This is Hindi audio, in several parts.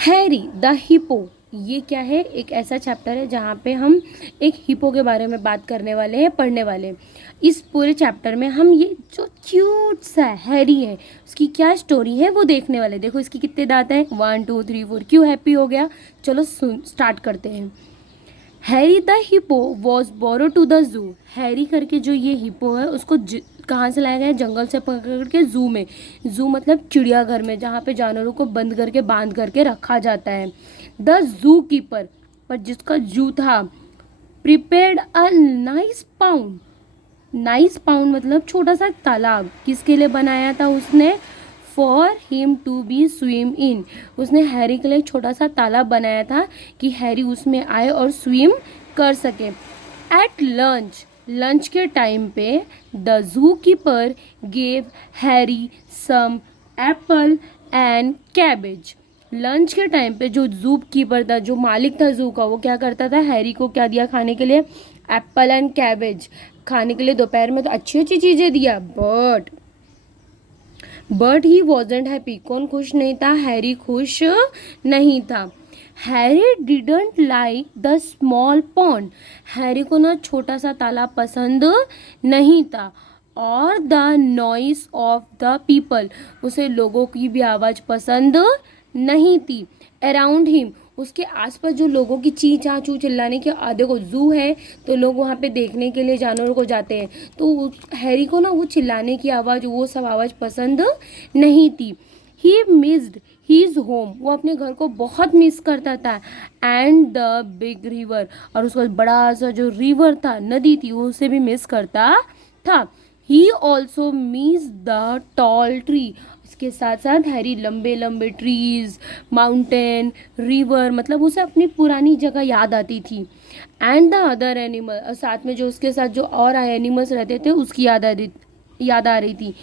हैरी द हिपो, ये क्या है, एक ऐसा चैप्टर है जहाँ पे हम एक हिपो के बारे में बात करने वाले हैं, पढ़ने वाले हैं। इस पूरे चैप्टर में हम ये जो क्यूट सा हैरी है उसकी क्या स्टोरी है वो देखने वाले। देखो इसकी कितने दांत हैं, 1 2 3 4। क्यों हैप्पी हो गया? चलो स्टार्ट करते हैं। Harry the hippo was borrowed to the zoo. Harry करके जो ये हिपो है उसको कहाँ से लाया गया है? जंगल से पकड़ के जू में। जू मतलब चिड़ियाघर में, जहाँ पे जानवरों को बंद करके बांध करके रखा जाता है। द जू कीपर, पर जिसका जू था, prepared a nice pond. Nice pond मतलब छोटा सा तालाब। किसके लिए बनाया था उसने? For him to be swim in. उसने हैरी के लिए एक छोटा सा तालाब बनाया था कि हैरी उसमें आए और स्विम कर सके। एट लंच, लंच के टाइम पे the zoo keeper gave Harry some apple and cabbage. Lunch के टाइम पे जो जू कीपर था, जो मालिक था जू का, वो क्या करता था? हैरी को क्या दिया खाने के लिए? Apple and cabbage. खाने के लिए दोपहर में तो अच्छी अच्छी चीजें दिया, बट ही वॉजेंट हैप्पी। कौन खुश नहीं था? हैरी खुश नहीं था। Harry didn't like the small pond. Harry को ना छोटा सा तालाब पसंद नहीं था। और the noise of the people, उसे लोगों की भी आवाज़ पसंद नहीं थी। अराउंड हिम, उसके आसपास जो लोगों की ची चाँ चू चिल्लाने की, आधे को जू है तो लोग वहाँ पे देखने के लिए जानवरों को जाते हैं, तो हैरी को ना वो चिल्लाने की आवाज़, वो सब आवाज़ पसंद नहीं थी। ही मिस्ड हीज होम, वो अपने घर को बहुत मिस करता था। एंड द बिग रिवर, और उसका बड़ा सा जो रिवर था, नदी थी, वो उसे भी मिस करता था। He also miss the tall tree, इसके साथ साथ हैरी लंबे लंबे ट्रीज, माउंटेन, रिवर, मतलब उसे अपनी पुरानी जगह याद आती थी। एंड द अदर एनिमल, साथ में जो उसके साथ जो और एनिमल्स रहते थे उसकी याद आ रही थी।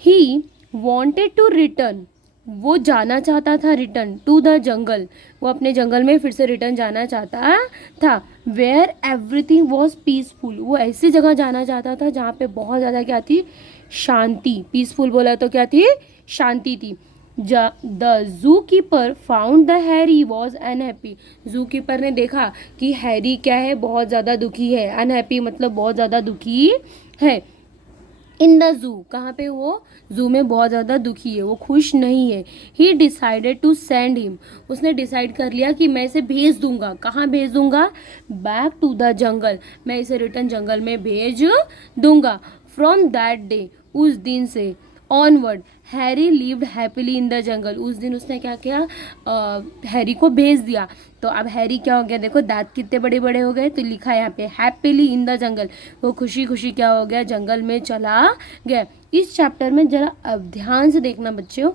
ही वॉन्टेड टू रिटर्न, वो जाना चाहता था रिटर्न टू द जंगल, वो अपने जंगल में फिर से रिटर्न जाना चाहता था। वेयर एवरीथिंग वॉज पीसफुल, वो ऐसी जगह जाना चाहता था जहाँ पे बहुत ज़्यादा क्या थी? शांति। पीसफुल बोला तो क्या थी? शांति थी। The zoo keeper found the Harry was unhappy, जू कीपर ने देखा कि हैरी क्या है? बहुत ज़्यादा दुखी है। अनहैप्पी मतलब बहुत ज़्यादा दुखी है। इन द जू, कहाँ पे? वो जू में बहुत ज़्यादा दुखी है, वो खुश नहीं है। He decided to send him, उसने डिसाइड कर लिया कि मैं इसे भेज दूंगा। कहाँ भेज दूंगा? बैक टू द जंगल, मैं इसे रिटर्न जंगल में भेज दूंगा। फ्रॉम दैट डे, उस दिन से, onward Harry lived happily in the jungle, उस दिन उसने क्या किया? हैरी को भेज दिया। तो अब हैरी क्या हो गया? देखो दांत कितने बड़े बड़े हो गए, तो लिखा है यहाँ पे हैप्पीली इन द जंगल, वो खुशी खुशी क्या हो गया? जंगल में चला गया। इस चैप्टर में जरा अब ध्यान से देखना बच्चों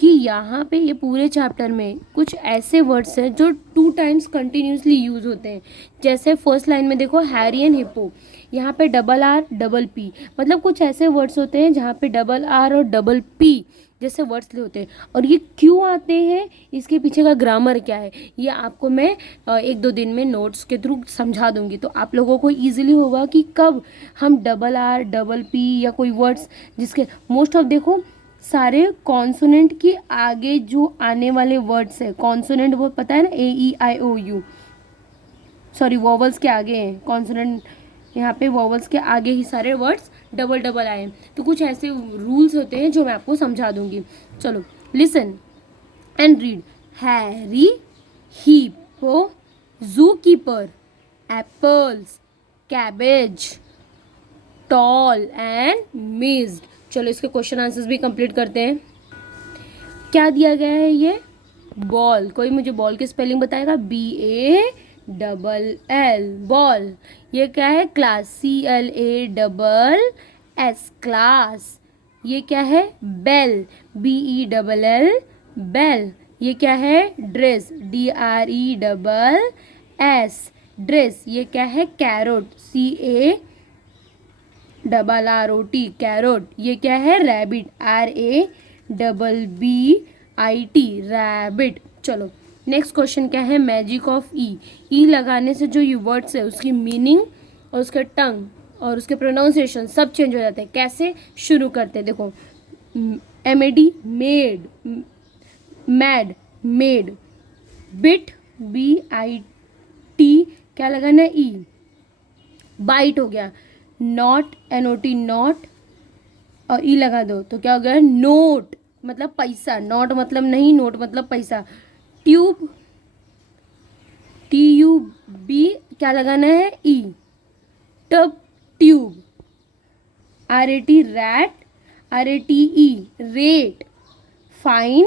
कि यहाँ पे ये पूरे चैप्टर में कुछ ऐसे वर्ड्स हैं जो 2 टाइम्स कंटिन्यूसली यूज होते हैं। जैसे फर्स्ट लाइन में देखो हैरी एंड हिप्पो, यहाँ पे डबल आर डबल पी, मतलब कुछ ऐसे वर्ड्स होते हैं जहाँ पे डबल आर और डबल पी जैसे वर्ड्स होते हैं। और ये क्यों आते हैं, इसके पीछे का ग्रामर क्या है, ये आपको मैं 1-2 दिन में नोट्स के थ्रू समझा दूंगी, तो आप लोगों को इजीली होगा कि कब हम डबल आर डबल पी या कोई वर्ड्स जिसके मोस्ट ऑफ देखो सारे कॉन्सोनेंट के आगे जो आने वाले वर्ड्स है, कॉन्सोनेंट वो पता है ना, AEIOU, सॉरी वॉवल्स के आगे हैं कॉन्सोनेंट, यहाँ पे वॉवल्स के आगे ही सारे वर्ड्स डबल डबल आए हैं। तो कुछ ऐसे रूल्स होते हैं जो मैं आपको समझा दूंगी। चलो listen and read. Harry, hippo, zoo keeper, apples, cabbage, tall and missed. चलो इसके क्वेश्चन आंसर्स भी कंप्लीट करते हैं। क्या दिया गया है? ये बॉल, कोई मुझे बॉल की स्पेलिंग बताएगा? BALL, ball. ये क्या है? Class, CLASS, class. ये क्या है? Bell, BELL, bell. ये क्या है? Dress, DRESS, dress. ये क्या है? Carrot, CARROT, carrot. ये क्या है? Rabbit, RABBIT, rabbit. चलो नेक्स्ट क्वेश्चन क्या है? मैजिक ऑफ ई लगाने से जो ये वर्ड्स है उसकी मीनिंग और उसके टंग और उसके प्रोनाउंसिएशन सब चेंज हो जाते हैं। कैसे? शुरू करते हैं, देखो। MAD, made, mad, made, bit, BIT, क्या लगाना है? ई, बाइट हो गया। नॉट, NOT, नॉट, और ई लगा दो तो क्या हो गया? नोट, मतलब पैसा। नॉट मतलब नहीं, नोट मतलब पैसा। ट्यूब, TUB, क्या लगाना है? E, tub, tube. RAT, rat, RATE, rate. Fine,